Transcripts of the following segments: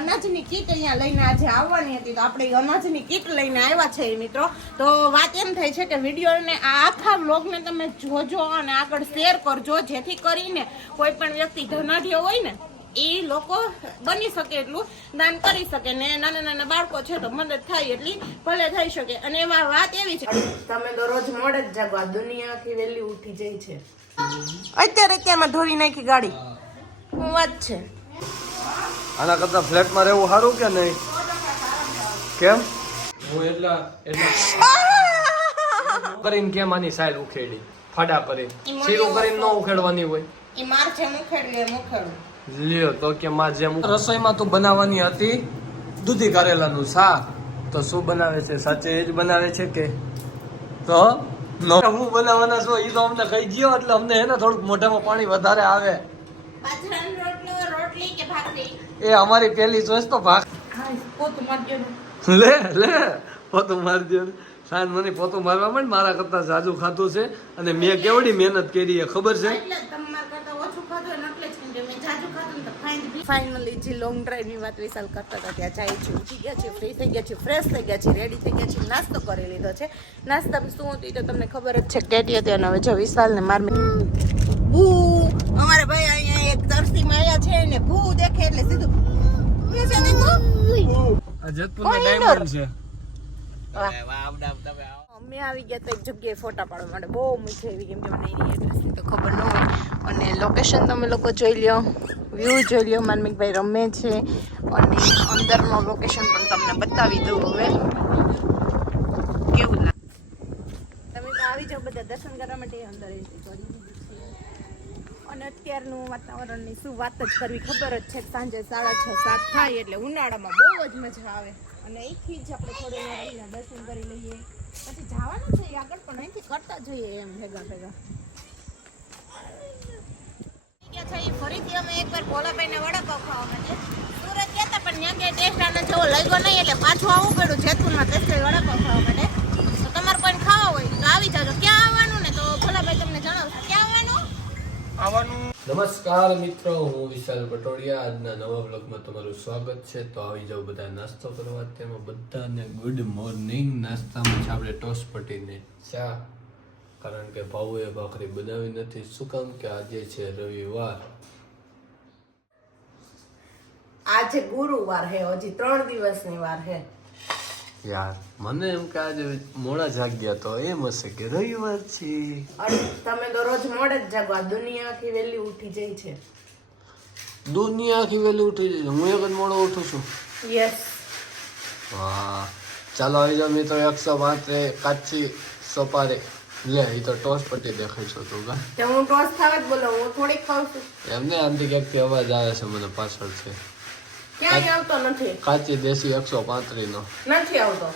અનાજની કીટ અહીંયા લઈને આજે આવવાની હતી, તો આપણે અનાજની કીટ લઈને આવ્યા છે મિત્રો. તો વાત એમ થઈ છે કે વિડીયોને આ આખા વ્લોગને તમે જોજો અને આગળ શેર કરજો, જેથી કરીને કોઈ પણ વ્યક્તિ ધનાઢ્ય હોય ને એ લોકો બની શકે એટલું દાન કરી શકે ને નાના નાના બાળકો છે તો મદદ થાય એટલી ભલે થઈ શકે. અને એમાં વાત એવી છે, તમે તો રોજ મોડે જ જાગો, આ દુનિયા આખી વહેલી ઉઠી જાય છે. અત્યારે ત્યાંમાં ધોરી નાખી ગાડી, હું વાત છે. આના કરતા ફ્લેટમાં રહેવું સારું કે નહીં? કેમ હું એટલા કરીને કેમ આની સાઈલ ઉખેડી ફાડા કરીને શીરું કરીને ન ઉખેડવાની હોય? ઈ માર છે મુખેડવી એમ ઉખેડું લ્યો તો કે માં જેમ રસોઈમાં તું બનાવવાની હતી દૂધી કારેલાનું શાક, તો શું બનાવે છે? સાચે એ જ બનાવે છે કે તો હું બનાવવાના છું એ તો અમને કહી ગયો એટલે અમને હે ને થોડુંક મોઢામાં પાણી વધારે આવે. બાજરાનો રોટલો, રોટલી કે ભાખરી? એ અમારી પહેલી ચોઈસ તો ભાગ. પોતું મારજો લે પોતું મારજો. સાંજ મને પોતું મારવા પણ મારા કરતા જાજુ ખાતું છે અને મેં કેવડી મહેનત કરી એ ખબર છે. ફાઇનલી જે લોંગ ડ્રાઈવ ની વાત વિશાલ કરતા હતા ત્યાં જાય છે, ઉઠી ગયા છે, ફ્રી થઈ ગયા છે, ફ્રેશ થઈ ગયા છે, રેડી થઈ ગયા છે, નાસ્તો કરી લીધો છે. નાસ્તામાં શું હતું તો તમને ખબર જ છે, કેટી હતી. અને હવે જો વિશાલ ને માર ભૂ અમારે ભાઈ અહીંયા એક તરસીમાં આવ્યા છે ને ભૂ દેખે એટલે સીધું જેતપુરના ડાયમંડ છે. અમે આવી ગયા તો એક જગ્યાએ ફોટા પાડવા માટે બહુ મજા આવી, કેમ કે મને એની એડ્રેસની તો ખબર ન હોય. અને લોકેશન તમે લોકો જોઈ લ્યો, વ્યૂ જોઈ લ્યો, માનમિકભાઈ રમે છે અને અંદરનો લોકેશન પણ તમને બતાવી દઉં. હવે કેવું લાગે તમે તો આવી જાઓ બધા દર્શન કરવા માટે. અંદર અને અત્યારનું વાતાવરણની શું વાત જ કરવી, ખબર જ છે સાંજે 6:30-7 થાય એટલે ઉનાળામાં બહુ જ મજા આવે. અને અહીંથી જ આપણે થોડી વાર દર્શન કરી લઈએ, પછી જવાનું છે આગળ પણ અહીંથી કરતા જઈએ એમ ભેગા ભેગા. ફરીથી અમે એકવાર ભોલાભાઈને વડાપાવ ખાવા માટે સુરત ગયા હતા, પણ ત્યાં ક્યાંય ટેસ્ટ આને જેવો લાગ્યો નહીં એટલે પાછું આવવું પડ્યું જેતપુરમાં ટેસ્ટ વડાપાવ ખાવા માટે. તો તમારે કોઈને ખાવા હોય તો આવી જાજો. ક્યાં આવવાનું ને તો ભોલાભાઈ તમને જણાવશે ક્યાં આવવાનું. નમસ્કાર મિત્રો, હું વિશાલ પટોડિયા. આજના નવા બ્લોગમાં તમારું સ્વાગત છે. તો આવી જાઓ બધા નાસ્તો કરવા. તેમાં બધાને ગુડ મોર્નિંગ. નાસ્તામાં છે આપણે ટોસ્ટ પટીને ચા, કારણ કે ભાવુએ ભાખરી બનાવી નથી. શું કામ કે આજે છે રવિવાર, આજે ગુરુવાર હે, હજી 3 દિવસની વાર હે. યાર મને એમ કે આજે મોડા જાગ્યા તો એમ હશે કે રવિવાર છે. તમે તો રોજ મોડે જ જાગો, આ દુનિયા આખી વહેલી ઉઠી જાય છે. દુનિયા આખી વહેલી ઉઠી જાય, હું એક જ મોડો ઉઠું છું. યસ. વાહ, ચાલો આવી જાઓ મિત્રો. 105 કાચી સોપારી લે. એ તો ટોસ પટ્ટી દેખાય છો તું કા? તે હું ટોસ ખાવા જ બોલો, હું થોડી ખાઉં છું. એમને આમથી ક્યાંકથી અવાજ આવે છે મને પાછળ છે. ક્યાંય આવતો નથી. કાચી દેશી 135 નો નથી આવતો.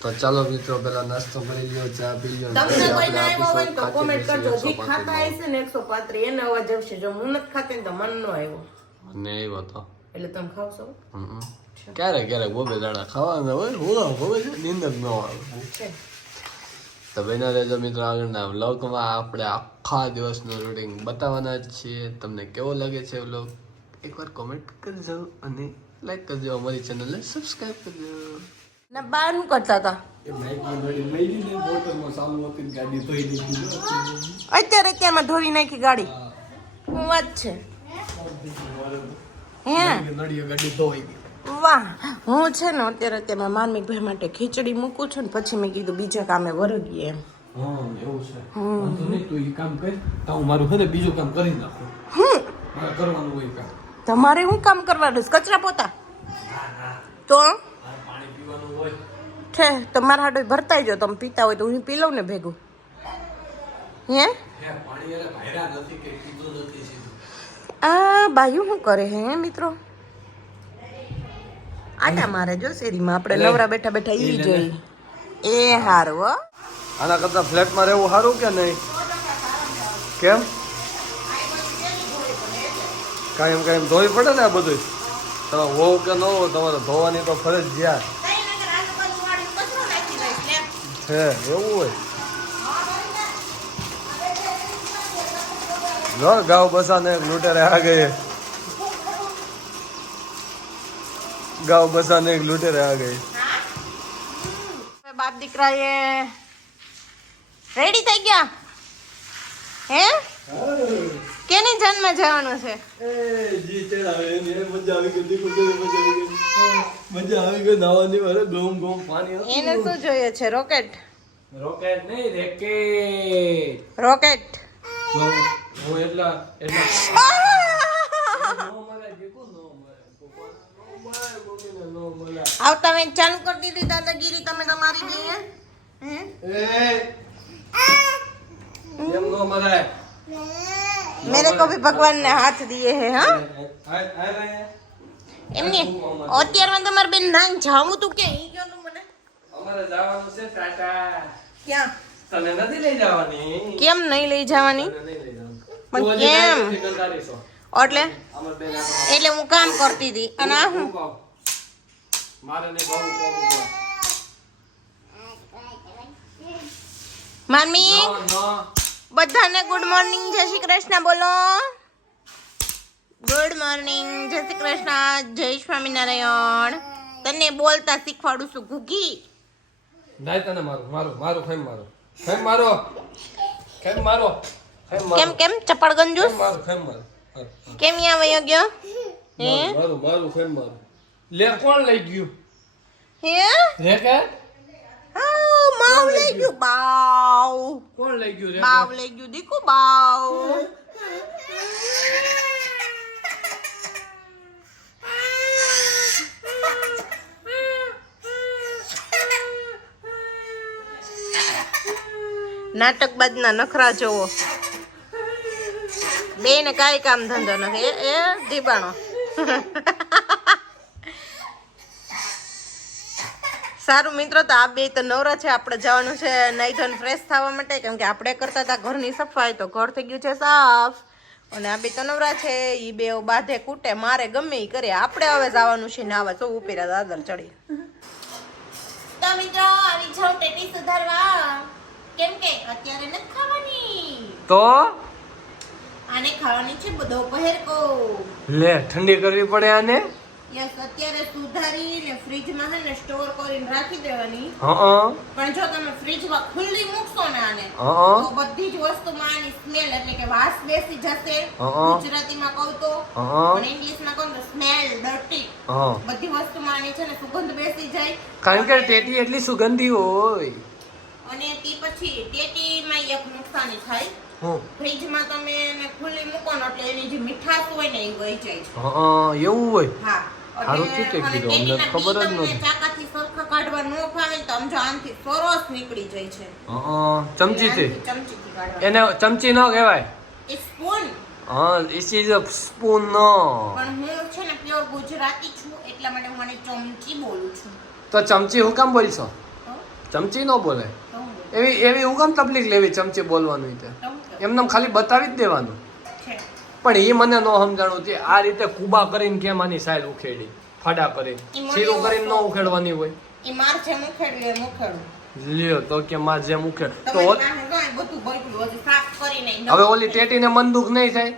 તો ચાલો મિત્રો પેલા નાસ્તો કરી લ્યો, ચા પી લ્યો. તમને કોઈ ના આવ્યો હોય તો કોમેન્ટ કરજો. જે ખાતા હશે ને 135 એને અવાજ આવશે. જો હું નથી ખાતી ને તો મન નો આવ્યો. મને આવ્યો તો એટલે તમે ખાવશો? ક્યારેક ક્યારેક બોબે દાડા ખાવાના હોય. હું ખબર છે નીંદ જ ન આવે. તો બેના રહેજો મિત્રો. આગળના વ્લોગમાં આપણે આખા દિવસનું રૂટીન બતાવવાના જ છીએ. તમને કેવો લાગે છે વ્લોગ એકવાર કોમેન્ટ કરજો અને લાઈક કરજો. અમારી ચેનલને સબસ્ક્રાઇબ કરજો. ના બા શું કરતા હતા? અત્યારે ત્યાંમાં ધોરી નાખી ગાડી, હું વાત છે. વાહ, હું છે ને અત્યારે તેમાં માનમિક ભાઈ માટે ખીચડી મૂકું છું ને પછી મેં કીધું બીજા કામે વરગીએ એમ. એવું છે. વાંધો નહીં, તું એ કામ કર, તો હું મારું ઘરે બીજું કામ કરી નાખું. મારે કરવાનું હોય કામ. તમારે શું કામ કરવાનું? કચરા પોતા? તો પાણી પીવાનું હોય છે. તમારા હાડો ભરતાઈ જો, તમે પીતા હોય તો હું પી લઉં ને ભેગું. હે આ બાયું શું કરે હે મિત્રો? આટા મારે જો શેરીમાં. આપણે નવરા બેઠા બેઠા ઈ જોઈ. એ હારું હો. આના કરતા ફ્લેટમાં રહેવું સારું કે નહીં? કેમ? કાયમ કાયમ ધોવી પડે ને આ બધું. તમે હોવ કે ન હોવ તમારે ધોવાની તો ફરજિયાત છે. એવું હોય જો ગાવ બસાને લૂંટેરે આ ગયે. गाँव बसाने के लुटेरे आ गए બાપ દીકરા એ રેડી થઈ ગયા હે કેની જાનમાં જવાનું છે जी तेरा मजा આવી ગઈ દેખો મજા આવી ગઈ નાવાની અરે ગોમ ગોમ પાણી એને શું જોઈએ છે રોકેટ રોકેટ નહીં રેકેટ રોકેટ હું એટલા આવતા મેં ચાલુ કરી દીધી દાદાગીરી તમે તમારી બે હે એમ નો મરાય मेरे को भी भगवान ने हाथ दिए हैं हाँ એમની અત્યારમાં તમારે બેન નાન જાવું તું કે ઈ ગયો મને અમારે જવાનું છે ટાટા ક્યાં તને નથી લઈ જવાની કેમ નહીં લઈ જવાની તને નહીં લઈ જવાનું પણ કેમ એટલે અમાર બેન એટલે હું કામ કરતી હતી અને આ હું મારે ને બહુ મામી નો બધાને ગુડ મોર્નિંગ જય શ્રી કૃષ્ણ બોલો ગુડ મોર્નિંગ જય શ્રી કૃષ્ણ જય સ્વામિનારાયણ તને બોલતા શીખવાડું છું ઘૂઘી દાય તને મારું ખેમ મારો કેમ કેમ ચપળ ગંજૂસ ખેમ મારો કેમ યા વયો ગયો હે મારું ખેમ મારું લે કોણ લઈ ગયું હે રે કે આવ માવ લઈ ગયું બાવ કોણ લઈ ગયું રે બાવ લઈ ગયું દીકુ બાવ નાટક બાજના નખરા જોવો બે ને કાંઈ કામ ધંધો નથી એ દીબાણો સારું મિત્રો તો આ બે તો નવરા છે આપણે જવાનું છે નાઈ ધોઈને ફ્રેશ થવા માટે કેમ કે આપણે કરતા હતા ઘરની સફાઈ તો ઘર થઈ ગયું છે સાફ અને આ બે તો નવરા છે ઈ બે બાધે કૂટે મારે ગમે ઈ કરે આપણે હવે જવાનું છે નાવા તો ઉપેરા દાદર ચડી તો મિત્રો આવી જાવ ટેટી સુધારવા કેમ કે અત્યારે નથી ખાવાની તો આને ખાવાની છે બપોર કો લે ઠંડી કરવી પડે આને યસ અત્યારે સુધારીને ફ્રીજમાં હે ને સ્ટોર કરીને રાખી દેવાની હા પણ જો તમે ફ્રીજમાં ખુલ્લી મૂકશો ને આને હા તો બધી જ વસ્તુમાં આની સ્મેલ એટલે કે વાસ બેસી જશે ગુજરાતીમાં કહું તો અને ઇંગ્લિશમાં કહું તો સ્મેલ ડર્ટી હા બધી વસ્તુમાં આની છે ને સુગંધ બેસી જાય કારણ કે ટેટી એટલી સુગંધી હોય અને તે પછી ટેટીમાં એક નુકસાની થાય હું ફ્રીજમાં તમે એને ખુલ્લી મૂકો ને એટલે એની જે મીઠાશ હોય ને એ વહી જાય છે હા એવું હોય હા સારું થયું તે કીધું અમને ખબર જ નહોતી ચાકાથી સરખા કાઢવા ન ફાવે તો સમજો આનથી સરસ નીકળી જાય છે ચમચીથી ચમચીથી કાઢવા એને ચમચી ન કહેવાય એ સ્પૂન હા ઇટ ઇઝ અ સ્પૂન નો પણ હું છે ને પ્યોર ગુજરાતી છું એટલા માટે હું આને ચમચી બોલું છું તો ચમચી હું કામ બોલશો તો ચમચી ન બોલે તો હું બોલું. એવી હું કામ તકલીફ લેવી ચમચી બોલવાનું તે તો હું કહું. એમને ખાલી બતાવી જ દેવાનું છે પણ એ મને ન સમજાણું છે આ રીતે કુબા કરીને કેમ આની સાઈલ ઉખેડી ફાડા કરીને ઈ મને શીરું એવો કરીને ન શોખ. ઉખેડવાની હોય એ માર છે મુખેડું એ મુખેડું લ્યો તો કે માં જેમ ઉખેડ તો તમારી પાસે કાંઈ બધું બચ્યું હજી સાફ કરીને હવે ઓલી ટેટીને મન દુખ નહીં થાય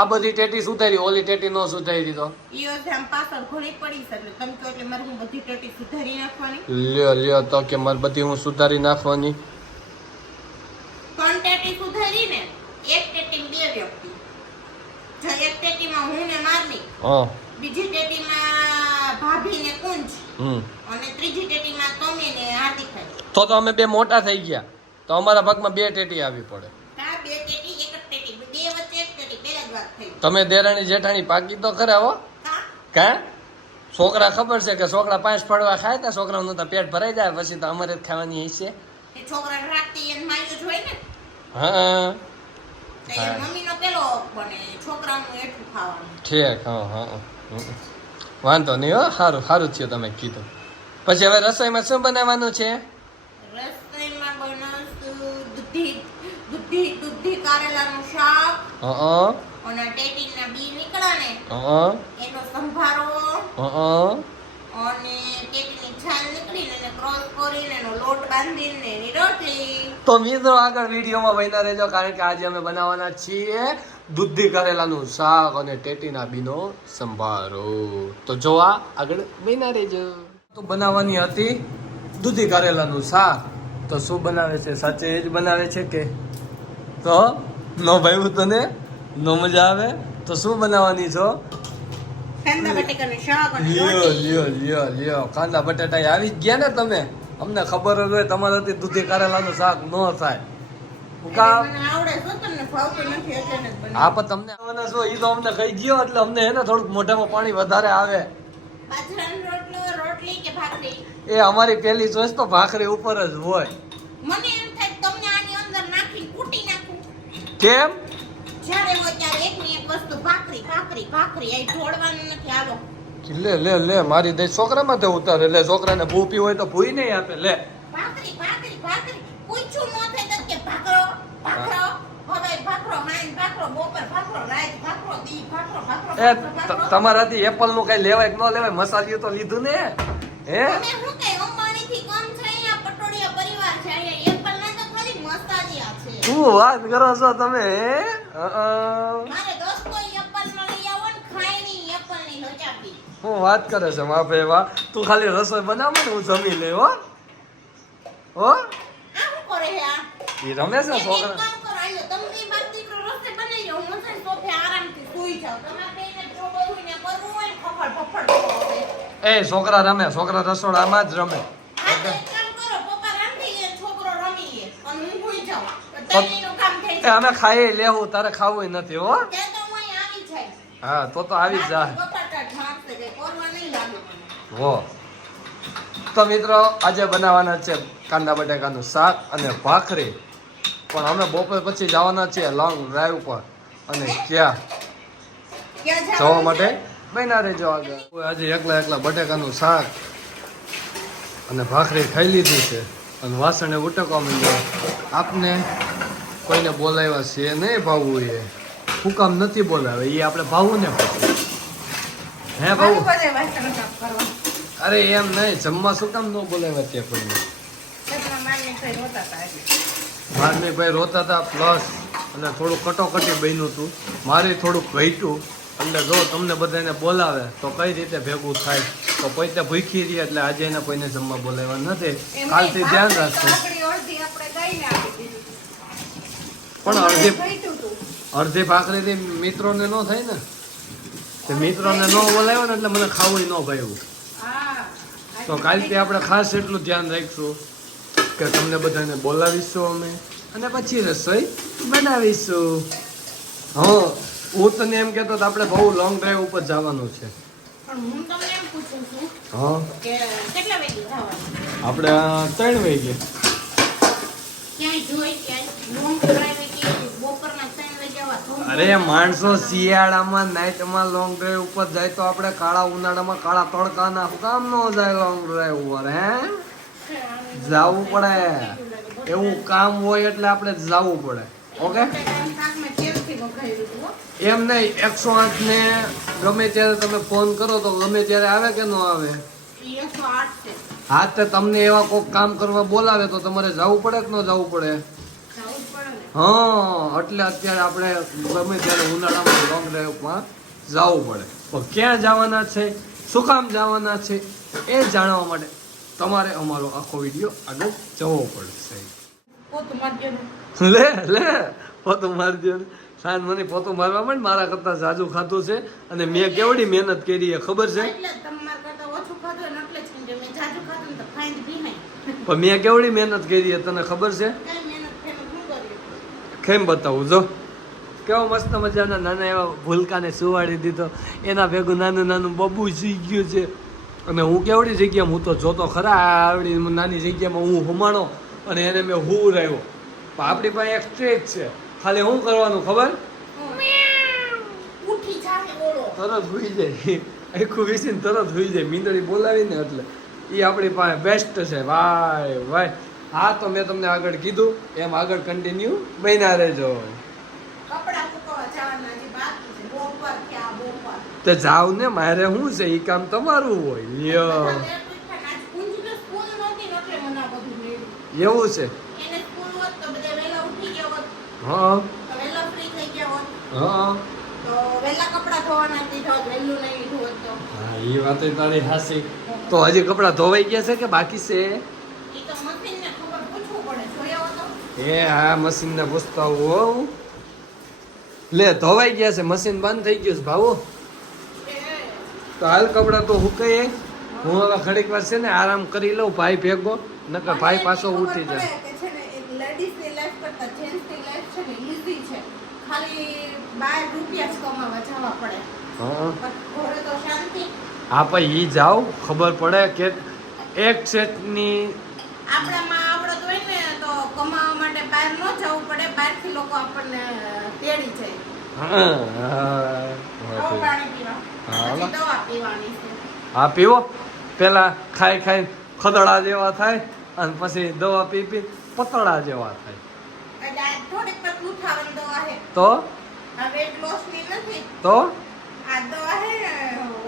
આ બધી ટેટી સુધારી ઓલી ટેટી ન સુધારી તો ઈ વખતે આમ પાછળ ઘણી પડી છે એટલે તમે કહો એટલે મારે હું બધી ટેટી સુધારી નાખવાની લ્યો તો કે મારે બધી હું સુધારી નાખવાની 3 ટેટી સુધારીને એક ટેટીમાં 2 વ્યક્તિ જો એક ટેટીમાં હું ને મારમી હા બીજી ટેટીમાં ભાભી ને કુંજ હમ અને ત્રીજી ટેટીમાં તમે ને હાર્દિકભાઈ તો અમે બે મોટા થઈ ગયા તો અમારા ભાગમાં 2 ટેટી આવી પડે આ 2 ટેટી એક જ ટેટી બે વચ્ચે એક ટેટી પહેલા જ વાત થઈ તમે દેરાણી જેઠાણી પાકી તો ખરા હો હા કા છોકરા ખબર છે કે છોકરા 5 ફળવા ખાય તો છોકરાનું તો પેટ ભરાઈ જાય પછી તો અમારે જ ખાવાની છે એ છોકરાને રાખતી એને માર્યું જ હોય ને હા તો એ મમ્મીનો પેલો બને છોકરાનું એટલું ખાવાનું ઠીક હા વાંધો નહીં હો સારું થયું તમે કીધું પછી હવે રસોઈમાં શું બનાવવાનું છે રસોઈમાં બનાવશું દૂધી કારેલાનું શાક અને ટેટીના બી નીકળ્યા ને એનો સંભારો અને ટેટીની છાલ નીકળીને એને ક્રોસ કરીને એનો લોટ બાંધીને એની રોટલી તો મિત્રો આગળ વિડીયોમાં બન્યા રહેજો કારણ કે આજે અમે બનાવવાના છીએ દૂધી કરેલાનું શાક અને ટેટીના બીનો સંભારો. તો જો આ આગળ બના રહેજો. તો બનાવવાની હતી દૂધી કરેલાનું શાક. તો શું બનાવે છે? સાચે એ જ બનાવે છે કે તો નો ભાઈ તને નો મજા આવે તો શું બનાવવાની છો? કાંદા બટેકાનું શાક અને લ્યો રોટલી. લ્યો લ્યો લ્યો કાંદા બટાટા આવી જ ગયા ને તમે. અમને ખબર જ હોય તમારાથી દૂધી કારેલાનું શાક ન થાય. હું કા મને આવડે છે, તમને ભાવતું નથી એટલે જ બનાવ્યું. હા પણ તમને આવવાના છો એ તો અમને કહી ગયો એટલે અમને હે ને થોડુંક મોઢામાં પાણી વધારે આવે. બાજરાનો રોટલો, રોટલી કે ભાખરી? એ અમારી પહેલી ચોઈસ તો ભાખરી ઉપર જ હોય. મને એમ થાય કે તમને આની અંદર નાખીને કૂટી નાખું. કેમ? જ્યારે હોય ત્યારે એકની એક વસ્તુ ભાખરી ભાખરી ભાખરી અહીં ઢોળવાનું નથી. હાલો લે લે લે મારી દઈ છોકરામાં તે ઉતારે. લે છોકરાને ભૂ પી હોય તો ભૂઈ નહીં આપે. લે ભાખરી ભાખરી ભાખરી પૂછ્યું ન થાય તો કે ભાખરો ભાખરો હવે ભાખરો હાઈન ભાખરો બપોર ભાખરો રાત ભાખરો દી ભાખરો ભાખરો એ ભાખરો. તમારાથી એપલ નું કઈ લેવાય કે ન લેવાય? મસાલીઓ તો લીધું ને હે. તમે શું કઈ અંબાણીથી કમ છે? અહીંયા પટોડિયા પરિવાર છે, અહીંયા એપલ ના તો ખાલી મસાલિયા છે. શું વાત કરો છો તમે? હે? મારે દોસ્તો એપલ માં લઈ આવો ને ખાય નહીં એપલ ની લોચાપી. હું વાત કરે છે વાહ ભાઈ વાહ. તું ખાલી રસોઈ બનાવ ને હું જમી લે હો. હો આ શું કરે છે આ? એ રમે છે એક છોકરા. કામ કરો, આયો તમે બાપ દીકરો રસ્તે બનાવી લો, હું છે સોફે આરામથી સૂઈ જાઉં. તમારે બેયને જો બધું ને કરવું હોય ને ફફડ ફફડ કરો હવે. એ છોકરા રમે, છોકરા રસોડામાં જ રમે. આ તો એક કામ કરો, પપ્પા રાંધી લે, છોકરો રમી લે અને હું સૂઈ જાઉં. તો તઈનું કામ થઈ એ જાય. અમે ખાઈ લેવું, તારે ખાવું નથી હો. ત્યાં તો હું અહીં આવી જાય. હા તો આવી જ જા. બટાટા ઢાંકશે કે કરવા નહીં લાગે મને. હો તો મિત્રો આજે બનાવવાના છે કાંદા બટાકાનું શાક અને ભાખરી. પણ અમે બપોર પછી જવાના છીએ લોંગ ડ્રાઈવ પર. અને ક્યાં ક્યાં જવા જવાનું માટે છે? બન્યા રહેજો આગળ. આજે એકલા એકલા બટાકાનું શાક અને ભાખરી ખાઈ લીધી છે અને વાસણે ઉટકવા માંડ્યો. આપને કોઈને બોલાવ્યા છે નહીં ભાવવું એ હું કામ નથી બોલાવે એ આપણે ભાવવું ને પછી. હે મારું ભાવું? બધે વાસણ સાફ કરવા. અરે એમ નહીં, જમવા શું કામ ન બોલાવ્યા ત્યાં કોઈને? ઘરમાં મારને કઈ રોતા હતા એટલે. મારની ભાઈ રોતા હતા પ્લસ અને થોડું કટોકટી બન્યું હતું. મારે થોડુંક ઘટ્યું એટલે જો તમને બધાને બોલાવે તો કઈ રીતે ભેગું થાય. તો પોતે ભૂખી રહી એટલે આજે એને કોઈને જમવા બોલાવ્યા નથી. કાલથી ધ્યાન રાખશે. આપણી અડધી આપણે ગાયને આપી દીધી. પણ અડધી ઘટ્યું હતું. અડધી ભાખરીથી મિત્રોને ન થાય ને. તે મિત્રોને ન બોલાવ્યો ને એટલે મને ખાવું ન ભાવ્યું. હા. તો કાલથી આપણે ખાસ એટલું ધ્યાન રાખીશું કે તમને બધાને બોલાવીશું અમે અને પછી રસોઈ બનાવીશું. હા હું તને એમ કહેતો તો આપણે બહુ લોંગ ડ્રાઈવ ઉપર જવાનું છે. પણ હું તમને એમ પૂછું છું હા કે કેટલા વાગે જવાનું? આપણે 3 વાગે. ક્યાંય જોઈ ક્યાંય લોંગ ડ્રાઈવે કે બપોરના 3 વાગે આવા થોડું અરે માણસો શિયાળામાં નાઇટમાં લોંગ ડ્રાઈવ ઉપર જાય તો આપણે કાળા ઉનાળામાં કાળા તડકાના શું કામ ન જાય લોંગ ડ્રાઈવ ઉપર? હે જવું પડે. એવું કામ હોય એટલે આપણે જવું પડે. ઓકે શાકમાં તેલથી વઘાર્યું હતું હો. એમ નહીં 108 ને ગમે ત્યારે તમે ફોન કરો તો ગમે ત્યારે આવે કે ન આવે? ઈ 108 છે. હા તો તમને એવા કોઈક કામ કરવા બોલાવે તો તમારે જવું પડે કે ન જવું પડે? જવું જ પડે ને. હા એટલે અત્યારે આપણે ગમે ત્યારે ઉનાળામાં લોંગ ડ્રાઈવમાં જવું પડે. પણ ક્યાં જવાના છે, શું કામ જવાના છે એ જાણવા માટે તમારે અમારો આખો વિડીયો આગળ જવો પડશે. પોતું મારજો ને. લે લે પોતું મારજો ને. સાંજ મને પોતું મારવા માંડ. મારા કરતા જાજુ ખાતું છે અને મેં કેવડી મહેનત કરી છે ખબર છે? એટલે જ તમારા કરતા ઓછું ખાધું ને એટલે જ કેમ કે મેં જાજુ ખાધું ને તો ખાઈને ભીનાય. પણ મેં કેવડી મહેનત કરી છે તને ખબર છે? કઈ મહેનત ફેમસ શું કર્યું? કેમ બતાવું જો. કેવો મસ્ત મજાના નાના એવા ભૂલકાને સુવાડી દીધો. એના ભેગું નાનું નાનું બબુ સી ગયું છે. અને હું કેવડી જગ્યામાં હું તો જોતો ખરા આવડી નાની જગ્યામાં હું હુમાણો અને એને મેં હું રહ્યો. પણ આપણી પાસે એક ટ્રેક છે. ખાલી શું કરવાનું ખબર? ઉઠી જાને ઓળો. તરત હુઈ જાય. આખું વીસીને તરત હુઈ જાય. મીંદડી બોલાવીને એટલે એ આપણી પાસે બેસ્ટ છે. ભાઈ ભાઈ હા તો મેં તમને આગળ કીધું એમ આગળ કન્ટિન્યુ બન્યા રહેજો. કપડાં સુકવવા જવાના હજી બાકી છે. બપોર ક્યાં બપોર. તે જાવ ને મારે શું છે એ કામ તમારું હોય. લ્યો આજ કુંજને સ્કૂલ નહોતી ને એટલે મને આ બધું મળ્યું. એવું છે. એને સ્કૂલ હોત તો બધા વહેલા ઉઠી ગયા હોત હા તો વહેલા ફ્રી થઈ ગયા હોત. હા તો વહેલા કપડાં ધોવાના દીધા હોત, વહેલું નહીં ધોત તો હા એ વાત તારી હાસી. તો હજી કપડાં ધોવાઈ ગયા છે કે બાકી છે? ઈ તો મશીનને ખબર પૂછવું પડે. જોયા હો તો એ હા મશીન ને પૂછતા હોઉં. લે ધોવાઈ ગયા છે, મશીન બંધ થઈ ગયું છે ભાવો. તો હાલ કપડાં તો હુકાય. હું હવે ઘડીક વાર છે ને આરામ કરી લઉં ભાઈ ભેગો, નકર ભાઈ પાછો ઉઠી જાય. લેડીઝની લાઈફ કરતા જેન્ટ્સની લાઈફ છે ને ઈઝી છે. ખાલી 12 રૂપિયા જ કમાવા જવા પડે. હા પણ ઘરે તો શાંતિ. હા પણ ઈ જાવ ખબર પડે કે એક સેટની આપણામાં આવડત હોય ને તો કમાવા માટે બહાર ન જવું પડે. બહારથી લોકો આપણને તેડી જાય. હા આવો પાણી પીવા. હા. પછી દવા પીવાની છે. હા પીવો. પેલા ખાઈ ખાઈ ખદડા જેવા થાય અને પછી દવા પી પી પતળા જેવા થાય. એટલે આ થોડીક પતલું થવાની દવા છે. તો આ વેટ લોસની નથી. તો આ દવા છે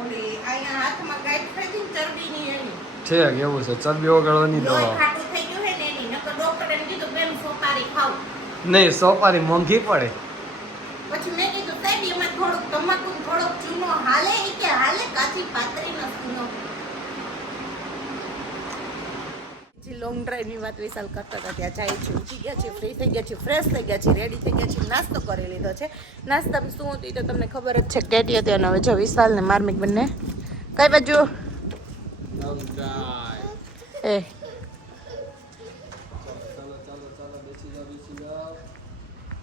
ઓલી અહીંયા હાથમાં ગાંઠ થઈ ગઈ ને ચરબીની એની. છે કેવું છે ચરબી ઓગાળવાની લોહી દવા. ખાટું થઈ ગયું છે ને એની. નકર ડોક્ટરે કીધું બેન સોપારી ખાવ. નહીં સોપારી મોંઘી પડે. પછી મેં કીધું સાહેબ એમાં થોડુંક તમાકુ ને થોડોક ચૂનો હાલે. ઈ કે હાલે કાચી પાતળીનો ચૂનો. જે લોંગ ડ્રાઈવ ની વાત વિશાલ કરતા હતા ત્યાં જાય છે, ઉઠી ગયા છે, ફ્રી થઈ ગયા છે, ફ્રેશ થઈ ગયા છે, રેડી થઈ ગયા છે, નાસ્તો કરી લીધો છે. નાસ્તામાં શું હતું એ તો તમને ખબર જ છે. કેટી હતી અને હવે જો વિશાલ ને માર્મિક બંને કઈ બાજુ એ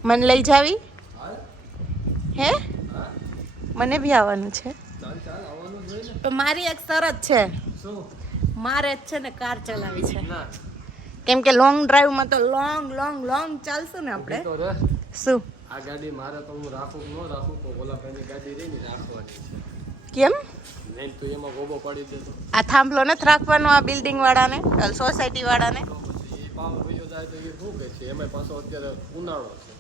મને લઈ જાવી હે? મને બી આવવાનું છે. તો મારી એક શરત છે, મારે જ છે ને કાર ચલાવી છે. કેમ કે લોંગ ડ્રાઈવમાં તો લોંગ ચાલશું ને આપણે. શું આ ગાડી મારે તો હું રાખું ન રાખું તો ઓલા ભાઈની ગાડી રહી ને રાખવાની છે. કેમ નહીં તો એમાં ગોબો પડી જતો. આ થાંભલો નથી રાખવાનો આ બિલ્ડિંગ વાળાને, સોસાયટી વાળાને? તો પછી એ પાવ વયો જાય તો એ શું કહે છે? એમાં પાછો અત્યારે ઉનાળો છે.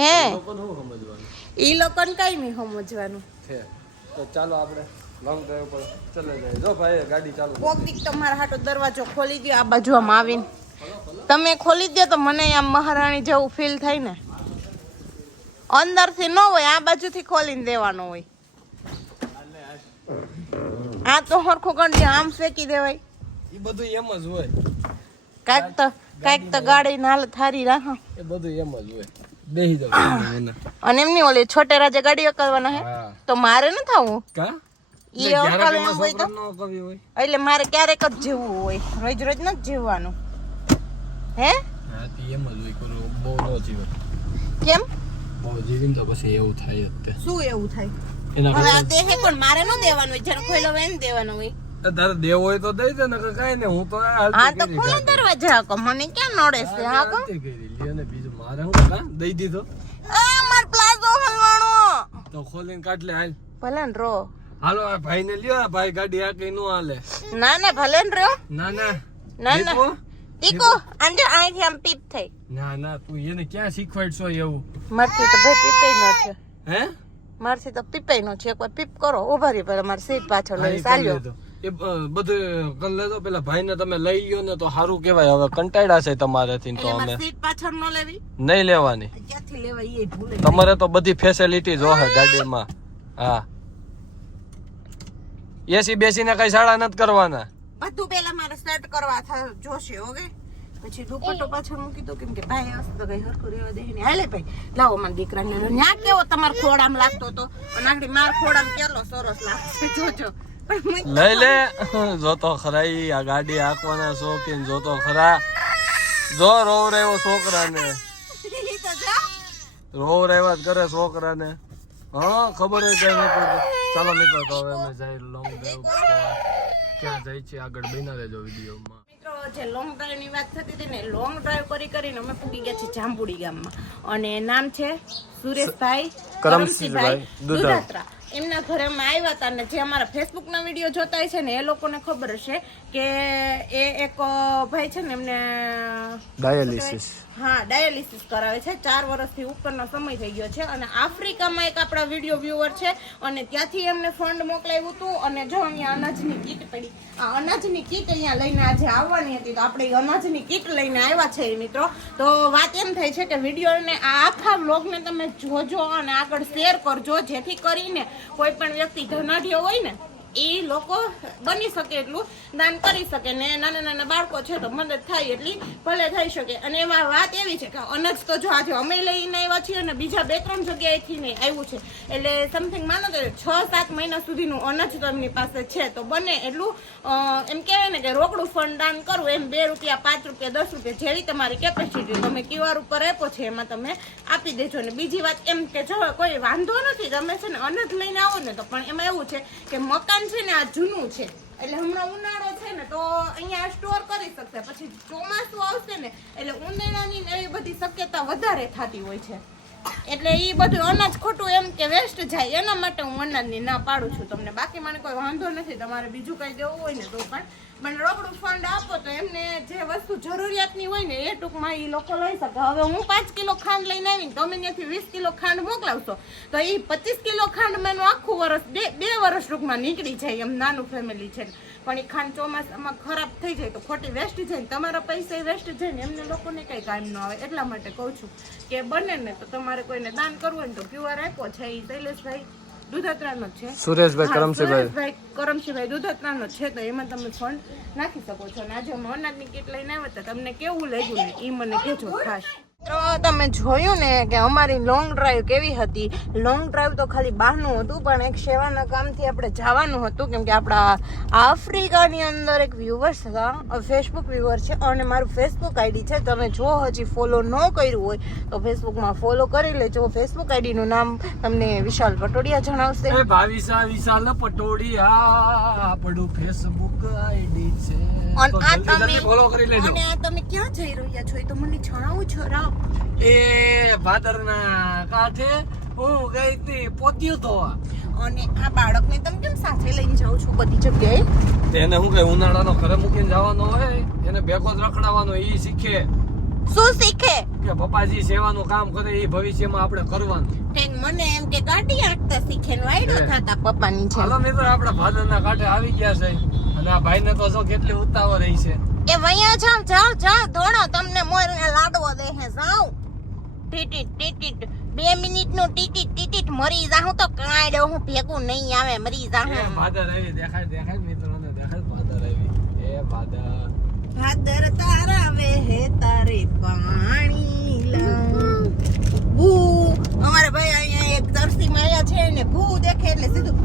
હે લોકોને શું સમજવાનું ઈ લોકોને કઈ નહીં સમજવાનું છે? તો ચાલો આપણે લોંગ ડ્રાઈવ પર ચલે જાય. જો ભાઈ ગાડી ચાલુ કોક દીક તમારા હાટો દરવાજો ખોલી દો આ બાજુ આમ આવીને. તમે ખોલી દો તો મને આમ મહારાણી જેવું ફીલ થાય ને. અંદરથી ન હોય, આ બાજુથી ખોલીને દેવાનો હોય. આ તો હરખું ગણજે, આમ ફેંકી દેવાય. એ બધું એમ જ હોય. કાંઈક તો ગાડી નાલ થારી રાખો. એ બધું એમ જ હોય. બેહી જાવ. અને એમની ઓલી છોટે રાજે ગાડી અકલવાના હે હા. તો મારે ન થવું. કા ઈ અકલ એમ હોય તો નો કવિ હોય. એટલે મારે ક્યારેક જ જીવવું હોય, રોજ નથી જીવવાનું. હે હા તી એમ જ હોય. કરો બહુ નો જીવે. કેમ? બહુ જીવીને તો પછી એવું થાય જ તે. શું એવું થાય? એના હવે આ દેહે પણ મારે ન દેવાનું હોય, જ્યારે ખોઈલો હોય એને દેવાનું હોય. તારે દેવો હોય તો દઈ દે ને કાઈ ને હું તો હા તો ખોલો દરવાજા હાકો, મને ક્યાં નડે છે હાકો. ને બીજું મારે હું કા દઈ દીધો આ માર પ્લાઝો હલવાણો. તો ખોલીને કાઢ લે. હાલ ભલે ને રો. હાલો આ ભાઈ ને લ્યો. આ ભાઈ ગાડી આ કઈ નો હાલે. ના ભલે ને રો. ના ના ના દીકુ? ટીકો આંજે આંખી આમ પીપ થઈ. ના તું એને ક્યાં શીખવાડશો એવું? મારથી તો ભાઈ પીપે નો છે. હે મારથી તો પીપે નો છે. એકવાર પીપ કરો, ઉભા રહી પેલા મારી સીટ પાછળ હા, લઈ એ ચાલ્યો. કરી લેજો. એ બધું કરી લેજો. પેલા ભાઈ ને તમે લઈ ગયો ને તો સારું કેવાય. હવે કંટાળ્યા છે તમારેથી તો એટલે અમે મારી સીટ પાછળ ન લેવી. નહીં લેવાની. ક્યાંથી લેવાય એ ભૂલે. તમારે તો બધી ફેસિલિટી જોહે ગાડીમાં. હા એસી બેસીને કઈ શાળા નથી કરવાના. બધું પેલા મારે સેટ કરવા જોશે. ઓકે પછી દુપટ્ટો પાછળ મૂકી દો, કેમ કે ભાઈ હશે તો કઈ હરખું રહેવા દે ને. હાલે ભાઈ લાવો મારા દીકરાને. ન્યા કેવો તમારો ખોડામ લાગતો હતો અને આખડી માર ખોડામ કેલો સરસ લાગશે જોજો. લઈ લે. જોતો ખરા ઈ આ ગાડી હાંકવાના શોખીન. જોતો ખરા જો રોવ રહ્યો છોકરાને. રોવ રહ્યો જ કરે છોકરાને. હા ખબર હોય કઈ નહીં પડતી. ચાલો મિત્રો તો હવે અમે જાય લોંગ ડ્રાઈવ ક્યાં જાય છે આગળ બના રહેજો વિડીયોમાં. મિત્રો જે લોંગ ડ્રાઈવ ની વાત થતી હતી ને, લોંગ ડ્રાઈવ કરીને અમે પૂગી ગયા છીએ જાંબુડી ગામમાં. અને નામ છે સુરેશભાઈ કરમસિંહભાઈ દુધાત્રા. એમના ઘરે અમે આવ્યા હતા અને જે અમારા ફેસબુક ના વિડીયો જોતા હોય છે ને એ લોકોને ખબર હશે કે એ એક ભાઈ છે ને એમને ડાયાલિસિસ હા ડાયાલિસિસ કરાવે છે 4 વર્ષથી ઉપરનો સમય થઈ ગયો છે અને આફ્રિકામાં એક આપણા વિડીયો વ્યુઅર છે અને ત્યાંથી એમને ફંડ મોકલાવ્યું હતું અને જો અહીંયા અનાજની કીટ પડી આ અનાજની કીટ અહીંયા લઈને આજે આવવાની હતી તો આપણે અનાજની કીટ લઈને આવ્યા છે મિત્રો તો વાત એમ થઈ છે કે વિડીયોને આ આખા વ્લોગને તમે જોજો અને આગળ શેર કરજો જેથી કરીને કોઈ પણ વ્યક્તિ ધનાઢ્યો હોય ને એ લોકો બની શકે એટલું દાન કરી શકે ને નાના નાના બાળકો છે તો મદદ થાય એટલી ભલે થઈ શકે અને એમાં વાત એવી છે કે અનાજ તો જો આજે અમે લઈને આવ્યા છીએ અને બીજા 2-3 જગ્યાએથી ને આવ્યું છે એટલે સમથિંગ માનો કે 6-7 મહિના સુધીનું અનાજ તો એમની પાસે છે તો બને એટલું એમ કહેવાય ને કે રોકડું ફંડ દાન કરવું એમ 2 રૂપિયા 5 રૂપિયા 10 રૂપિયા જેવી તમારી કેપેસિટી તમે QR ઉપર આપ્યો છે એમાં તમે આપી દેજો ને બીજી વાત એમ કે જો કોઈ વાંધો નથી તમે છે ને અનાજ લઈને આવો ને તો પણ એમાં એવું છે કે મકાન છે ને આ જૂનું છે એટલે હમણાં ઉનાળો છે ને તો અહીંયા સ્ટોર કરી શકશે પછી ચોમાસું આવશે ને એટલે ઉનાળાની એવી બધી શક્યતા વધારે થતી હોય છે એટલે એ બધું અનાજ ખોટું એમ કે વેસ્ટ જાય એના માટે હું અનાજની ના પાડું છું તમને બાકી મને કોઈ વાંધો નથી તમારે બીજું કંઈ દેવું હોય ને તો પણ મને રોકડું ફંડ આપો તો એમને જે વસ્તુ જરૂરિયાતની હોય ને એ ટૂંકમાં એ લોકો લઈ શકે હવે હું 5 કિલો ખાંડ લઈને આવીને તમે ત્યાંથી 20 કિલો ખાંડ મોકલાવશો તો એ 25 કિલો ખાંડ માનું આખું વર્ષ બે વર્ષ ટૂંકમાં નીકળી જાય એમ નાનું ફેમિલી છે પણ એ ખાંડ ચોમાસામાં ખરાબ થઈ જાય તો ખોટી વેસ્ટ જાય તમારા પૈસા વેસ્ટ જાય ને એમને લોકોને કંઈ કામ ન આવે એટલા માટે કહું છું કે બને ને તો તમારે કોઈને દાન કરવું હોય ને તો QR આપ્યો છે એ શૈલેષભાઈ દુધાત્રાનો છે સુરેશભાઈ કરમશીભાઈ દુધાત્રાનો છે તો એમાં તમે ફંડ નાખી શકો છો અને આજે હું અનાજની કીટ લઈને આવ્યા હતા તમને કેવું લાગ્યું ને એ મને કહેજો ખાસ તો તમે જોયું ને કે અમારી લોંગ ડ્રાઈવ કેવી હતી લોંગ ડ્રાઈવ તો ખાલી બહારનું હતું પણ એક સેવાના કામથી આપણે જવાનું હતું કેમ કે આપણા આફ્રિકાની અંદર એક વ્યુઅર્સ હતા ફેસબુક વ્યુઅર છે અને મારું ફેસબુક આઈડી છે તમે જો હજી ફોલો ન કર્યું હોય તો ફેસબુકમાં ફોલો કરી લેજો ફેસબુક આઈડીનું નામ તમને વિશાલ પટોડિયા જણાવશે વિશાલ પટોડિયા આપણું ફેસબુક આઈડી છે અને આ તમે ફોલો કરી લેજો અને આ તમે ક્યાં જઈ રહ્યા છો એ તો મને જણાવો છો એ ભાદરના કાંઠે હું ગઈ હતી પોત્યું ધોવા અને આ બાળકને તમે કેમ સાથે લઈને જાઓ છો બધી જગ્યાએ એને હું કઈ ઉનાળાનો ઘરે મૂકીને જવાનો હોય એને ભેગો જ રખડાવવાનો ઈ શીખે શું શીખે કે પપ્પાજી સેવાનું કામ કરે એ ભવિષ્યમાં આપણે કરવાનું ઠીક મને એમ કે ગાડી આંકતા શીખે ને વાયડો થતા પપ્પાની છે હાલો મિત્રો આપણે ભાદરના કાંઠે આવી ગયા છે અને આ ભાઈને તો જો કેટલી ઉતાવળ રહી છે એ વૈયા જાવ દોડો તમને મોરને લાડવો દે હે જાવ ટીટીટ 2 મિનિટનું ટીટીટ મરી જાઉં તો કાંડો હું ભેગું નહીં આવે મરી જાઉં એ ભાદર આવી દેખાય મિત્રોને દેખાય ભાદર આવી એ ભાદર તારા વે હે તારે પાણી લા ભૂ અમારે ભાઈ અહીંયા એક દર્શીમાં આયા છે ને ભૂ દેખે એટલે સીધું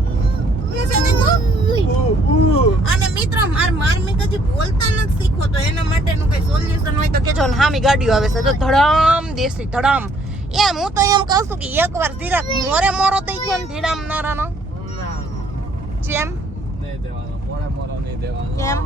અને મિત્રો માર્મિક હજી બોલતા નથી શીખો તો એના માટેનું કઈ સોલ્યુશન હોય તો કેજો ને હામી ગાડીઓ આવે છે જો ધડામ દેશી ધડામ એમ હું તો એમ કહું છું કે એકવાર ધીરાક મોરો થઈ ગયો ને ધીરામ નારાનો જેમ નહીં દેવાનો મોરે નહીં દેવાનો એમ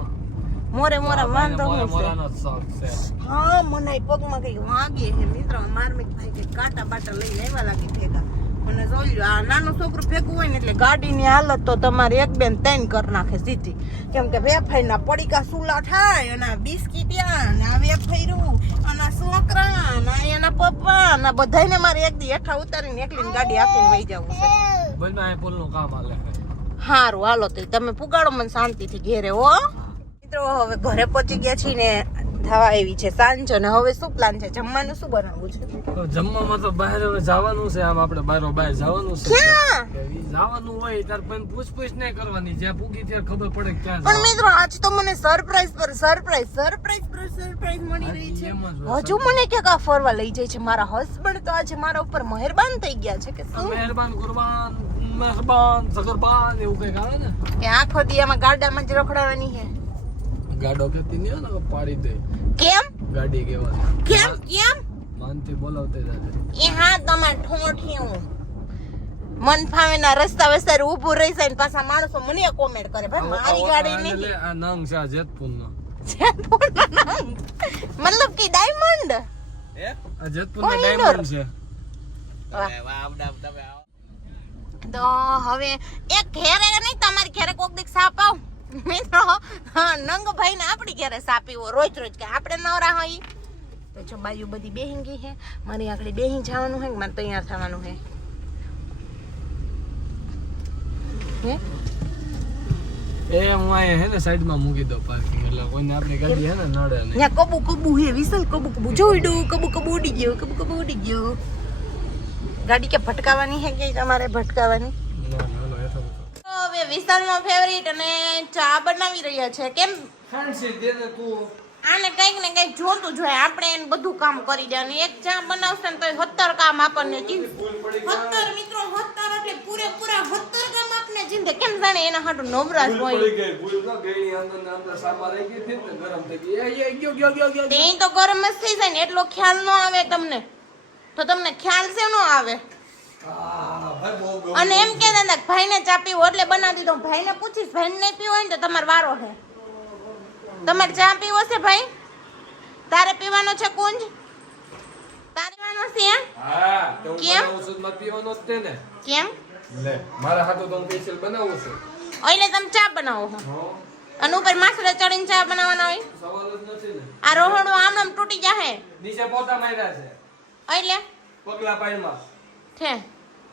મોરા વાંધો મોરાનો શોખ છે હા મને પગમાં કઈ વાગે છે મિત્રો માર્મિક ભાઈ કઈ કાંટા બાટા લઈને આવ્યા લાગી ભેગા અને જોઈ આ નાનું છોકરું ભેગું હોય ને એટલે ગાડીની હાલત તો તમારે 1-2-3 કરી નાખે સીધી કેમ કે વેફાઈના પડીકા સુલા થાય અને બિસ્કીટિયા ને આ વેફાઈરું અને છોકરા અને એના પપ્પા ને બધાને મારે એક દી હેઠા ઉતારીને એકલીને ગાડી આપીને વહી જવું છે બલમાં પુલનું કામ હાલે હારું હાલો તો તમે પુગાડો મને શાંતિથી ઘેરે હો મિત્રો હવે ઘરે પહોંચી ગયા છીએ ને થવા આવી છે સાંજ અને હવે શું પ્લાન છે જમવાનું શું બનાવવું છે જમવામાં તો બહાર જવાનું છે આમ આપણે બહાર જવાનું છે ક્યાં જવાનું હોય તાર પણ પૂછપૂછ નહીં કરવાની જ્યાં પૂગી ત્યારે ખબર પડે ક્યાં પણ મિત્રો આજ તો મને સરપ્રાઈઝ મળી રહી છે હજુ મને ક્યાંક આ ફરવા લઈ જાય છે મારા હસબન્ડ તો આજે મારા ઉપર મહેરબાન થઈ ગયા છે કે શું મહેરબાન કુરબાન મહેરબાન સગરબાન એવું કઈક આવે ને કે આખો દિયામાં ગાડામાં જ રખડાવાની છે ગાડો કેતી નહીં ને પાડી દે કેમ ગાડી કેવાની કેમ માનથી બોલાવતે જાજે એ હા તમાર ઠોઠિયું મન ફાવેના રસ્તા વસ્તા ઊભું રહી જાય ને પાછા માણસો મને કોમેન્ટ કરે ભાઈ મારી ગાડી નહીં આ નંગ છે આ જેતપુરનો મતલબ કે ડાયમંડ આ જેતપુરનો ડાયમંડ છે તો હવે એક ઘેરે નહીં તમારી ઘેરે કોક દીક સાપ આવ મિત્રો નંગ ભાઈ ને આપડી ઘેરે સાપીવો રોજ કે આપણે નવરા હોય તો જો બાયું બધી બેહી ગઈ છે, મારી આગળ બેહી જવાનું છે, મારે તૈયાર થવાનું છે. હે એ હું આયા હે ને સાઈડમાં મૂકી દો પાર્કિંગ એટલે કોઈને આપણી ગાડી હે ને નડે નહીં. ત્યાં કબુ હે વિસલ કબુ જોઈડું કબુ ઉડી ગયું ઉડી ગયું. ગાડી કે ભટકાવાની હે કે તમારે ભટકાવાની? ના ના એ તો તો હવે વિશાલનો ફેવરિટ અને ચા બનાવી રહ્યા છે. કેમ ફાન્સી દે ને તું આને કંઈક ને કંઈક જોતું જોઈએ, આપણે એને બધું કામ કરી દેવાનું. એક ચા બનાવશે ને તો 17 કામ આપણને 17 મિત્રો 17 એટલે પૂરેપૂરા 17 કામ આપણે ચિંતા. કેમ જાણે એના હાટુ નવરાશ હોય પડી ગઈ ભૂલ ન ગઈ અંદર ને અંદર સામા રહી ગઈ થી ને ગરમ થઈ ગઈ. એ ગયો તે તો ગરમ જ થઈ જાય ને એટલો ખ્યાલ ન આવે તમને. તો તમને ખ્યાલ છે ન આવે. ભાઈ બહુ ગયું. અને એમ કે ભાઈને ચા પીવો એટલે બનાવી દીધો. ભાઈને પૂછીશ ભાઈને નહીં પીવો હોય ને તો તમારો વારો છે. તમારે ચા પીવો છે ભાઈ? તારે પીવાનો છે કુંજ? તારે પીવાનો છે? હા તો હું કેમ? બનાવું છું મત પીવાનો જ તે ને. કેમ? લે મારા હાથો તો હું સ્પેશિયલ બનાવું છું. એટલે તમે ચા બનાવો છો હો અને ઉપર માસરે ચડીને ચા બનાવવાના હોય? સવાલ જ નથી ને. આ રોહડું આમ તૂટી જાહે નીચે પોતા માર્યા છે એટલે પગલા પાડમાં. છે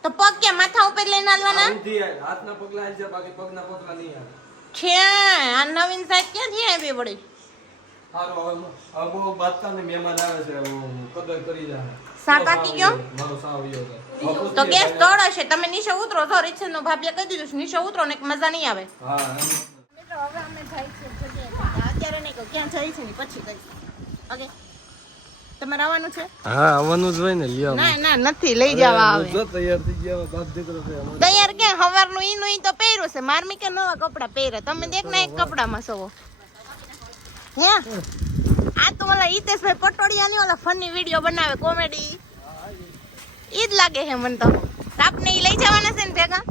તો પગ કે માથા ઉપર લઈને હાલવાના ઊંધી આય. હાથના પગલા આલ છે બાકી પગના પગલા નહીં આવે. છે? આ નવીન સાહેબ ક્યાંથી આવી પડી? હારો હવે બહુ બાતતા ને મહેમાન આવે છે હું કદર કરી જાય. સા પાકી ગયો? મારો સાવ ગયો છે. તો ગેસ તળ હશે. તમે નીચે ઉતરો તો રીક્ષા નો ભાભીએ કહી દીધું છે, નીચે ઉતરો ને મજા નહીં આવે. હા મિત્રો હવે અમે જાય છે જગ્યાએ. અત્યારે નહીં કહું ક્યાં જાય છે ને પછી કહીશું. ઓકે તમારે આવવાનું છે? હા આવવાનું જ હોય ને લ્યો. ના નથી લઈ જવા આવે. જો તૈયાર થઈ ગયા બાપ દીકરો છે અમારો. તૈયાર ક્યાં? હવારનું ઈનું ઈ તો પહેર્યું છે. મારમી કે નવા કપડા પહેરે. તમે દેખ ના એક કપડામાં સવો. હે આ તો ઓલા હિતેશભાઈ પટોડિયાની ઓલા ફની વિડીયો બનાવે કોમેડી. ઈ જ લાગે છે મને તો. આપને ઈ લઈ જવાના છે ને ભેગા?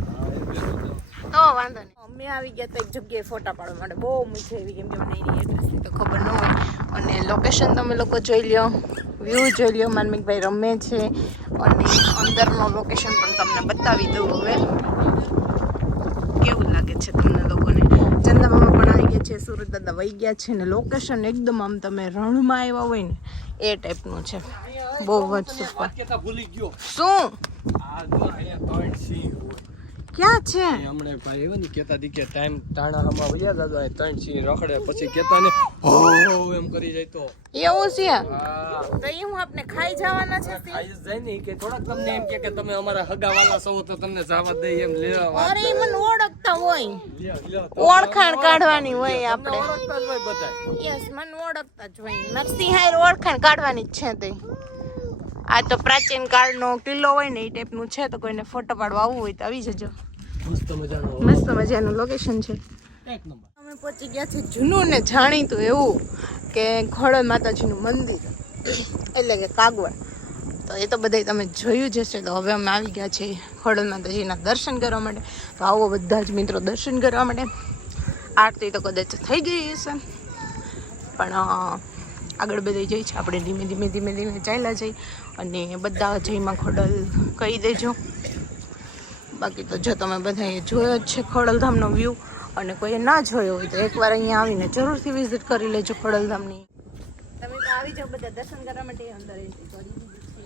તો વાંધો નહીં. અમે આવી ગયા તો એક જગ્યાએ ફોટા પાડવા માટે. બહુ મજા આવી કેમ કે મને એની એડ્રેસની તો ખબર ન હોય. અને લોકેશન તમે લોકો જોઈ લ્યો, વ્યૂ જોઈ લ્યો. માનમિકભાઈ રમે છે અને અંદરનો લોકેશન પણ તમને બતાવી દઉં હવે કેવું લાગે છે તમને લોકોને. ચંદા મામા પણ આવી ગયા છે, સુરત દાદા વહી ગયા છે ને લોકેશન એકદમ આમ તમે રણમાં આવ્યા હોય ને એ ટાઈપનું છે. બહુ જ સુપર. કેતા ભૂલી ગયો. શું આ જો અહીંયા ત્રણ સિંહ હોય. ક્યાં છે? હમણે ભાઈ એવા ને કેતા દી કે ટાઈમ ટાણા હમા વયા દાદા અહીં ત્રણ સિંહ રખડે પછી કેતા ને હો એમ કરી જાય તો એવું છે? હા તો એ હું આપને ખાઈ જવાના છે તે? ખાઈ જ જાય ને ઈ કે થોડાક તમને એમ કે તમે અમારા હગાવાલા છો તો તમને જવા દે એમ લેવા અરે ઈ મને ઓળખતા હોય, લ્યો ઓળખાણ કાઢવાની હોય આપણે. ઓળખતા જ હોય બધા. યસ મને ઓળખતા જ હોય. નરસિંહ હારે ઓળખાણ કાઢવાની જ છે તે. આ તો પ્રાચીન કાળનો કિલ્લો હોય ને એ ટાઈપનું છે. તો કોઈને ફોટો પાડવા આવવું હોય તો આવી જજો. મસ્ત મજાનો મસ્ત મજાનું લોકેશન છે. એક નંબર. અમે પહોંચી ગયા છે જૂનું ને જાણીતું એવું કે ખોડલ માતાજીનું મંદિર એટલે કે કાગવડ. તો એ તો બધાય તમે જોયું જ હશે. તો હવે અમે આવી ગયા છીએ ખોડલ માતાજીના દર્શન કરવા માટે. તો આવો બધા જ મિત્રો દર્શન કરવા માટે. આરતી તો કદાચ થઈ ગઈ હશે પણ આગળ બધા જઈ છે. આપણે ધીમે ધીમે ચાલ્યા જઈ અને બધા જયમાં ખોડલ કહી દેજો. બાકી તો જો તમે બધાએ જોયો જ છે ખોડલધામનો વ્યૂ અને કોઈએ ના જોયો હોય તો એકવાર અહીંયા આવીને જરૂરથી વિઝિટ કરી લેજો ખોડલધામની. તમે તો આવી જાઓ બધા દર્શન કરવા માટે. અંદર એન્ટ્રી કરી દીધી છે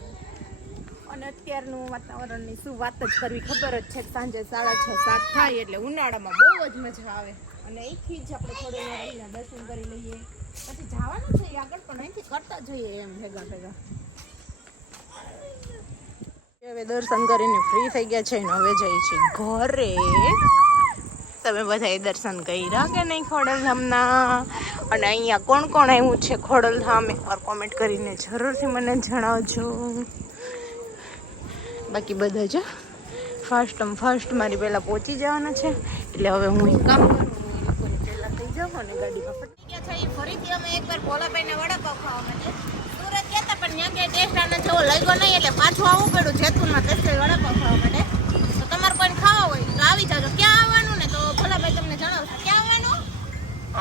અને અત્યારનું વાતાવરણની શું વાત જ કરવી. ખબર જ છે સાંજે 6:30-7 થાય એટલે ઉનાળામાં બહુ જ મજા આવે. અને અહીંથી જ આપણે ખોડલધામના દર્શન કરી લઈએ. પછી જવાનું છે આગળ પણ અહીંથી કરતા જઈએ એમ ભેગા. હવે દર્શન કરીને ફ્રી થઈ ગયા છે ને હવે જઈએ છીએ ઘરે. તમે બધાએ દર્શન કર્યા કે નહીં ખોડલધામના? અને અહીંયા કોણ કોણ આવ્યું છે ખોડલધામ એકવાર કોમેન્ટ કરીને જરૂરથી મને જણાવજો. બાકી બધા જ ફાસ્ટ મારી પહેલાં પહોંચી જવાના છે એટલે હવે હું એક કામ કરું, એ લોકોને પહેલાં થઈ જાઉં અને ગાડીમાં પટી ગયા છે. ફરીથી અમે એકવાર ભોલાભાઈને વડાપાવ ખાવા માટે સુરત ગયા હતા પણ ત્યાં ક્યાંય ટેસ્ટ આના જેવો લાગ્યો નહીં એટલે પાછું આવવું પડ્યું જેતપુરમાં ટેસ્ટ વડાપાવ ખાવા માટે. તો તમારે કોઈને ખાવા હોય તો આવી જાજો. ક્યાં આવવાનું ને તો ભોલાભાઈ તમને જણાવશે. ક્યાં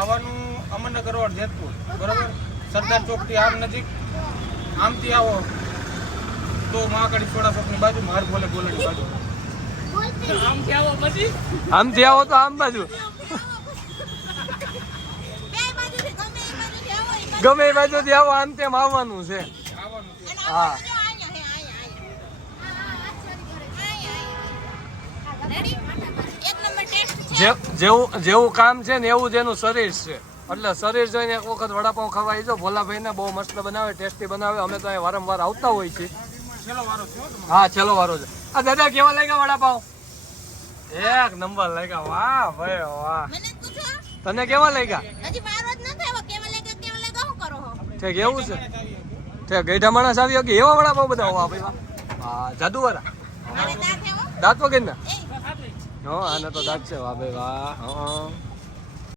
આવવાનું? અમરનગર રોડ જેતપુર, બરોબર. સરદાર ચોક થી આમ નજીક આમથી આવો તો મહાકાળી સોડા ચોક ની બાજુ માર બોલે બોલેની બાજુ. આમથી આવો તો આમ બાજુ બે બાજુથી ગમે એ બાજુથી આવો એ ગમે એ બાજુથી આવો આમ તેમ આવવાનું છે આવવાનું છે. અને હા. જો અહીંયા. રેડી? એક નંબર ટેસ્ટ છે. જેવું કામ છે ને એવું જ એનું શરીર છે એટલે શરીર જોઈને એક વખત વડાપાઉં ખાવા આવી જાઓ ભોલાભાઈ ને બહુ મસ્ત બનાવે ટેસ્ટી બનાવે અમે તો અહીં વારંવાર આવતા હોય છીએ છેલ્લો વારો છે હો તમારો. હા છેલ્લો વારો છે આ દાદા કેવા લાગ્યા વડાપાઉં એક નંબર લાગ્યા વાહ ભાઈ વાહ મને જ પૂછો. તને કેવા લાગ્યા હજી વારો જ નથી આવ્યો. કેવા લાગ્યા શું કરો છો? ઠીક એવું છે ઠીક ગઈઢા માણસ આવ્યો કે એવા વડાપાઉં બધા વાહ ભાઈ વાહ હા જાદુવાળા મારે દાંત એવો? દાંત વગર ના એ હા આને તો દાંત છે વાહ ભાઈ વાહ હા